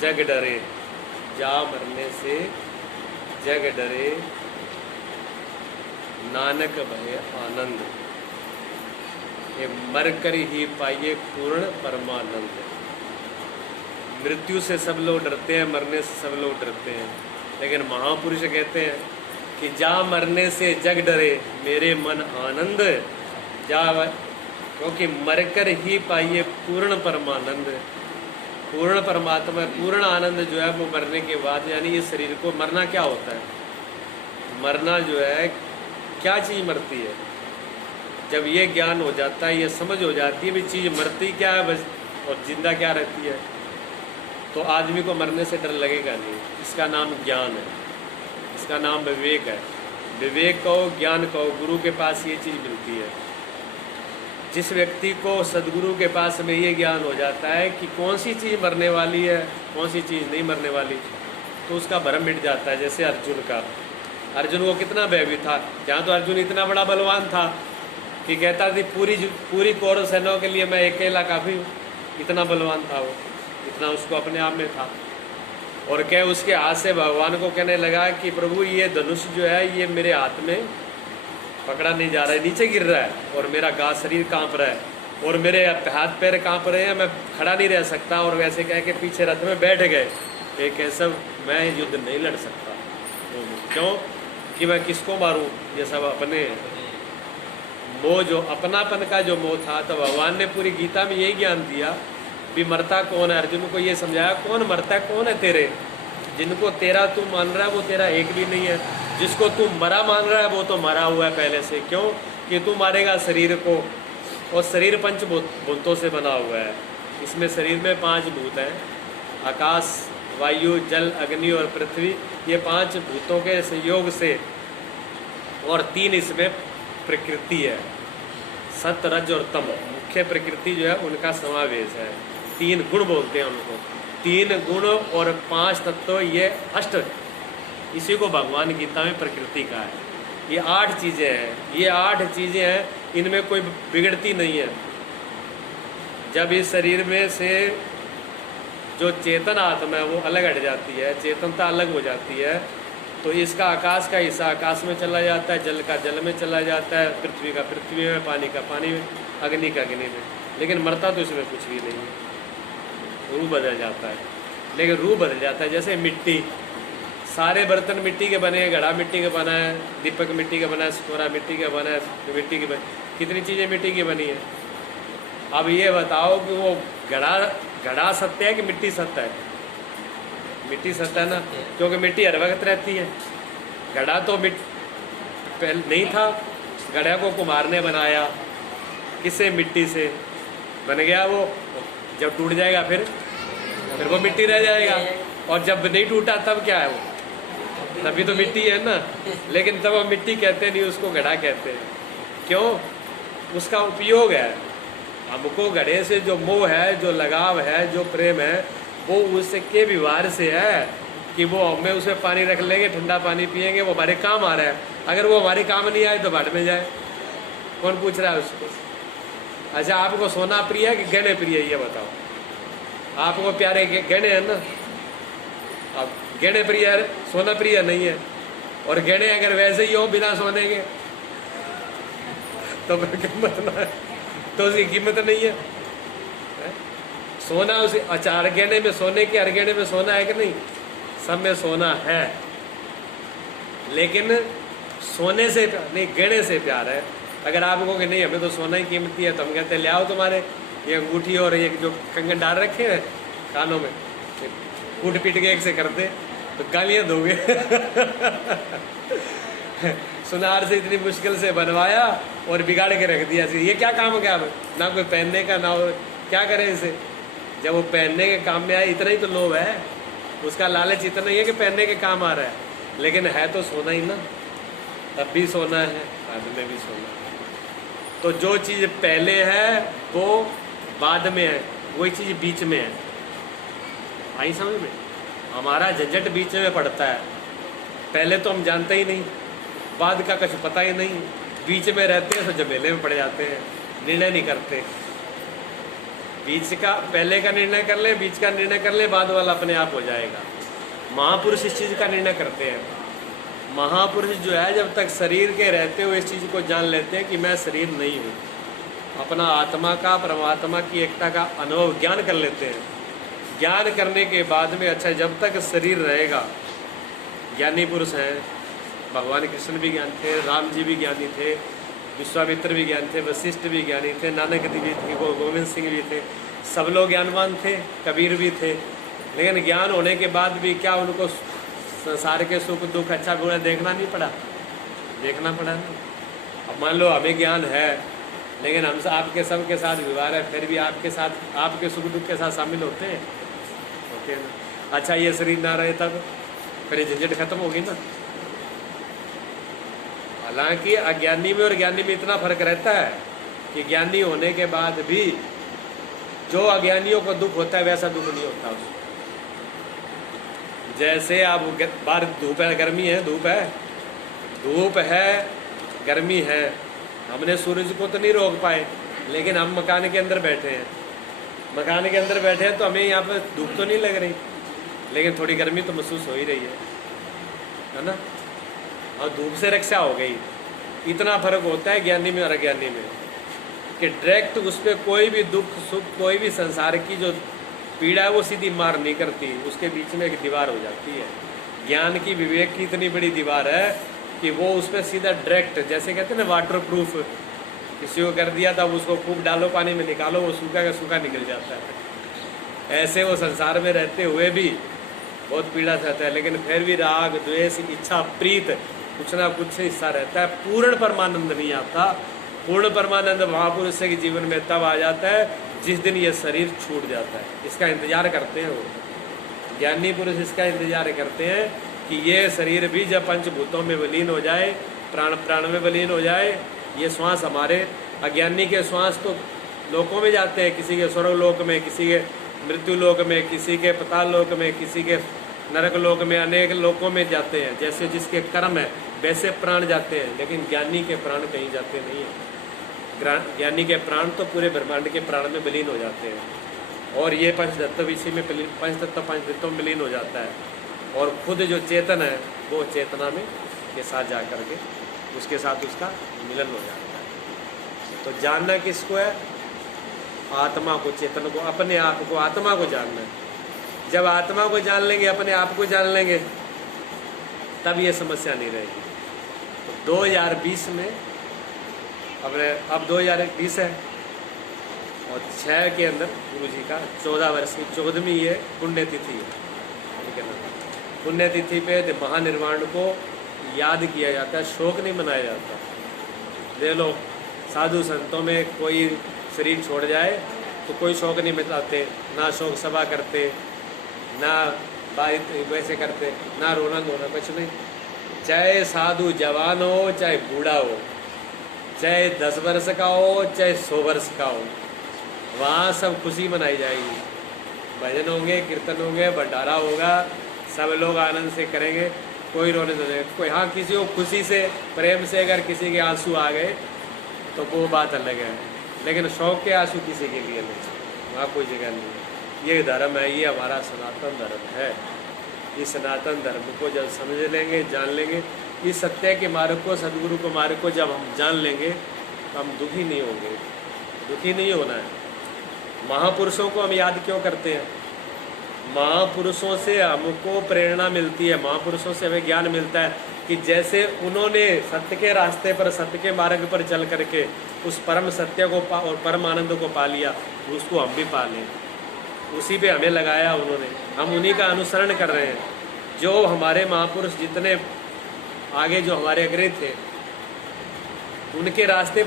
जग डरे, जा मरने से जग डरे, नानक भय आनंद, ये मर कर ही पाइए पूर्ण परमानंद। मृत्यु से सब लोग डरते हैं, मरने से सब लोग डरते हैं, लेकिन महापुरुष कहते हैं कि जा मरने से जग डरे, मेरे मन आनंद जा, क्योंकि मरकर ही पाइए पूर्ण परमानंद। पूर्ण परमात्मा, पूर्ण आनंद जो है वो मरने के बाद, यानी ये शरीर को मरना क्या होता है, मरना जो है क्या चीज़ मरती है। जब ये ज्ञान हो जाता है, ये समझ हो जाती है भी चीज़ मरती क्या है बस और जिंदा क्या रहती है, तो आदमी को मरने से डर लगेगा नहीं। इसका नाम ज्ञान है, इसका नाम विवेक है। विवेक कहो, ज्ञान कहो, गुरु के पास ये चीज़ मिलती है। जिस व्यक्ति को सदगुरु के पास में ये ज्ञान हो जाता है कि कौन सी चीज़ मरने वाली है, कौन सी चीज़ नहीं मरने वाली, तो उसका भ्रम मिट जाता है। जैसे अर्जुन का, अर्जुन को कितना भयभीत था, जहाँ तो अर्जुन इतना बड़ा बलवान था कि कहता थी पूरी कौरव सेनाओं के लिए मैं अकेला काफ़ी हूँ, इतना बलवान था वो, इतना उसको अपने आप में था। और क्या उसके हाथ से भगवान को कहने लगा कि प्रभु ये धनुष जो है ये मेरे हाथ में पकड़ा नहीं जा रहा है, नीचे गिर रहा है, और मेरा शरीर कांप रहा है, और मेरे हाथ पैर कांप रहे हैं, मैं खड़ा नहीं रह सकता। और वैसे कह के पीछे रथ में बैठ गए। एक ऐसा, मैं युद्ध नहीं लड़ सकता, क्यों कि मैं किसको मारूं, ये सब अपने मोह, जो अपनापन का जो मोह था। तो भगवान ने पूरी गीता में यही ज्ञान दिया भी मरता कौन है। अर्जुन को ये समझाया कौन मरता है, कौन है तेरे, जिनको तेरा तू मान रहा है वो तेरा एक भी नहीं है, जिसको तू मरा मान रहा है वो तो मरा हुआ है पहले से। क्यों कि तू मारेगा शरीर को, और शरीर पंच भूतों से बना हुआ है। इसमें शरीर में 5 भूत हैं, आकाश, वायु, जल, अग्नि और पृथ्वी, ये 5 भूतों के संयोग से, और 3 इसमें प्रकृति है, सत्य, रज और तम। मुख्य प्रकृति जो है उनका समावेश है। 3 गुण बोलते हैं उनको, 3 गुण और 5 तत्व, ये अष्ट, इसी को भगवान गीता में प्रकृति का है। ये 8 चीज़ें हैं, ये 8 चीज़ें हैं, इनमें कोई बिगड़ती नहीं है। जब इस शरीर में से जो चेतन आत्मा है वो अलग हट जाती है, चेतनता अलग हो जाती है, तो इसका आकाश का हिस्सा आकाश में चला जाता है, जल का जल में चला जाता है, पृथ्वी का पृथ्वी में, पानी का पानी में, अग्नि का अग्नि में। लेकिन मरता तो इसमें कुछ भी नहीं है, रूप बदल जाता है। लेकिन रूप बदल जाता है, जैसे मिट्टी, सारे बर्तन मिट्टी के बने हैं, घड़ा मिट्टी का बना है, दीपक मिट्टी का बना है, सिकोरा मिट्टी का बना है, मिट्टी की कितनी चीज़ें मिट्टी की बनी है। अब ये बताओ कि वो घड़ा सत्य है कि मिट्टी सत्य है? मिट्टी सत्य है ना, क्योंकि मिट्टी हर वक्त रहती है। घड़ा तो पहले नहीं था, घड़ा को कुम्हार ने बनाया, किससे? मिट्टी से बन गया वो। जब टूट जाएगा फिर वो मिट्टी रह जाएगा, और जब नहीं टूटा तब क्या है वो? तभी तो मिट्टी है ना। लेकिन तब हम मिट्टी कहते नहीं, उसको घड़ा कहते हैं। क्यों? उसका उपयोग है। हमको घड़े से जो मोह है, जो लगाव है, जो प्रेम है, वो उसके व्यवहार से है कि वो हमें उसमें पानी रख लेंगे, ठंडा पानी पिएंगे, वो हमारे काम आ रहा है। अगर वो हमारे काम नहीं आए तो भाड़ में जाए, कौन पूछ रहा है उसको? अच्छा, आपको सोना प्रिय है कि गहने प्रिय है, ये बताओ। आपको प्यारे गहने हैं ना, अब गहने प्रिय है, सोना प्रिय नहीं है। और गहने अगर वैसे ही हो बिना सोने के तो कीमत ना है, तो उसकी कीमत नहीं है। सोना उसे, अच्छा, हर गहने में सोने के, हर गहने में सोना है कि नहीं? सब में सोना है, लेकिन सोने से नहीं, गहने से प्यार है। अगर आप कहोगे नहीं हमें तो सोना ही कीमती है, तो हम कहते हैं ले आओ तुम्हारे ये अंगूठी और ये जो कंगन डाल रखे हैं कानों में, कूट पीट के एक से करते तो गालियाँ दोगे। सुनार से इतनी मुश्किल से बनवाया और बिगाड़ के रख दिया, ये क्या काम हो गया? अब ना कोई पहनने का, ना क्या करें इसे। जब वो पहनने के काम में आए, इतना ही तो लोभ है, उसका लालच इतना ही है कि पहनने के काम आ रहा है, लेकिन है तो सोना ही ना। तब भी सोना है, बाद में भी सोना है। तो जो चीज़ पहले है वो बाद में है, वही चीज़ बीच में है। आई समझ में? हमारा झंझट बीच में पड़ता है। पहले तो हम जानते ही नहीं, बाद का कुछ पता ही नहीं, बीच में रहते हैं तो झमेले में पड़ जाते हैं, निर्णय नहीं करते। बीच का पहले का निर्णय कर ले, बीच का निर्णय कर ले, बाद वाला अपने आप हो जाएगा। महापुरुष इस चीज़ का निर्णय करते हैं। महापुरुष जो है जब तक शरीर के रहते हुए इस चीज़ को जान लेते हैं कि मैं शरीर नहीं हूँ, अपना आत्मा का परमात्मा की एकता का अनुभव ज्ञान कर लेते हैं। ज्ञान करने के बाद में अच्छा जब तक शरीर रहेगा, ज्ञानी पुरुष हैं, भगवान कृष्ण भी ज्ञान थे, राम जी भी ज्ञानी थे, विश्वामित्र भी ज्ञानी थे, वशिष्ठ भी ज्ञानी थे, नानक देव भी थे, गोविंद सिंह भी थे, सब लोग ज्ञानवान थे, कबीर भी थे। लेकिन ज्ञान होने के बाद भी क्या उनको संसार के सुख दुख अच्छा बुरा देखना नहीं पड़ा? देखना पड़ा ना। अब मान लो हमें ज्ञान है, लेकिन हम आपके सबके साथ व्यवहार है, फिर भी आपके साथ आपके सुख दुख के साथ शामिल होते हैं ना। अच्छा ये शरीर ना रहे तब फिर झंझट खत्म होगी ना। हालांकि अज्ञानी में और ज्ञानी में इतना फर्क रहता है कि ज्ञानी होने के बाद भी जो अज्ञानियों को दुख होता है वैसा दुख नहीं होता उसको। जैसे आप बाहर धूप है, गर्मी है, धूप है, गर्मी है, हमने सूरज को तो नहीं रोक पाए, लेकिन हम मकान के अंदर बैठे हैं, मकान के अंदर बैठे हैं तो हमें यहाँ पर धूप तो नहीं लग रही, लेकिन थोड़ी गर्मी तो महसूस हो ही रही है ना। और धूप से रक्षा हो गई। इतना फर्क होता है ज्ञानी में और अज्ञानी में कि डायरेक्ट उस पर कोई भी दुख सुख, कोई भी संसार की जो पीड़ा है वो सीधी मार नहीं करती, उसके बीच में एक दीवार हो जाती है। ज्ञान की विवेक की इतनी बड़ी दीवार है कि वो उस पर सीधा डायरेक्ट, जैसे कहते हैं ना वाटर प्रूफ, किसी को कर दिया था उसको खूब डालो पानी में निकालो वो सूखा का सूखा निकल जाता है। ऐसे वो संसार में रहते हुए भी बहुत पीड़ा सहता है, लेकिन फिर भी राग द्वेष इच्छा प्रीत कुछ ना कुछ हिस्सा रहता है। पूर्ण परमानंद नहीं आता। पूर्ण परमानंद महापुरुष के जीवन में तब आ जाता है जिस दिन ये शरीर छूट जाता है। इसका इंतजार करते हैं वो ज्ञानी पुरुष, इसका इंतजार करते हैं कि ये शरीर भी जब पंचभूतों में विलीन हो जाए, प्राण प्राण में विलीन हो जाए, ये श्वास हमारे अज्ञानी के श्वास तो लोकों में जाते हैं, किसी के स्वर्ग लोक में, किसी के मृत्यु लोक में, किसी के पाताल लोक में, किसी के नरक लोक में, अनेक लोकों में जाते हैं। जैसे जिसके कर्म है वैसे प्राण जाते हैं, लेकिन ज्ञानी के प्राण कहीं जाते नहीं हैं। ज्ञानी के प्राण तो पूरे ब्रह्मांड के प्राण में विलीन हो जाते हैं। और ये पंचतत्व इसी में पंचतत्व में विलीन हो जाता है। और खुद जो चेतन है वो चेतना में के साथ जा कर के उसके साथ उसका मिलन हो जाता है। तो जानना किसको है? आत्मा को, चेतन को, अपने आप को, आत्मा को जानना है। जब आत्मा को जान लेंगे, अपने आप को जान लेंगे, तब ये समस्या नहीं रहेगी। तो 2020 में अब 2020 है और 6 के अंदर गुरु जी का 14 वर्ष की 14वीं ये पुण्यतिथि है, ठीक है ना। पुण्यतिथि पे महानिर्वाण को याद किया जाता है, शोक नहीं मनाया जाता। ले लो साधु संतों में कोई शरीर छोड़ जाए तो कोई शोक नहीं मनाते, ना शोक सभा करते, ना बात वैसे करते, ना रोना धोना, कुछ नहीं। चाहे साधु जवान हो, चाहे बूढ़ा हो, चाहे 10 वर्ष का हो, चाहे 100 वर्ष का हो, वहाँ सब खुशी मनाई जाएगी। भजन होंगे, कीर्तन होंगे, भंडारा होगा, सब लोग आनंद से करेंगे, कोई रोने धोने, कोई हाँ किसी को खुशी से प्रेम से अगर किसी के आंसू आ गए तो वो बात अलग है, लेकिन शौक के आंसू किसी के लिए नहीं, वहाँ कोई जगह नहीं है। ये धर्म है, ये हमारा सनातन धर्म है। इस सनातन धर्म को जब समझ लेंगे, जान लेंगे, इस सत्य के मार्ग को, सदगुरु को मार्ग को जब हम जान लेंगे तो हम दुखी नहीं होंगे। दुखी नहीं होना है। महापुरुषों को हम याद क्यों करते हैं? महापुरुषों से हमको प्रेरणा मिलती है, महापुरुषों से हमें ज्ञान मिलता है कि जैसे उन्होंने सत्य के रास्ते पर, सत्य के मार्ग पर चल करके उस परम सत्य को और परम आनंद को पा लिया, उसको हम भी पा लें। उसी पे हमें लगाया उन्होंने, हम उन्हीं का अनुसरण कर रहे हैं। जो हमारे महापुरुष जितने आगे जो हमारे अग्रणी थे, उनके रास्ते पर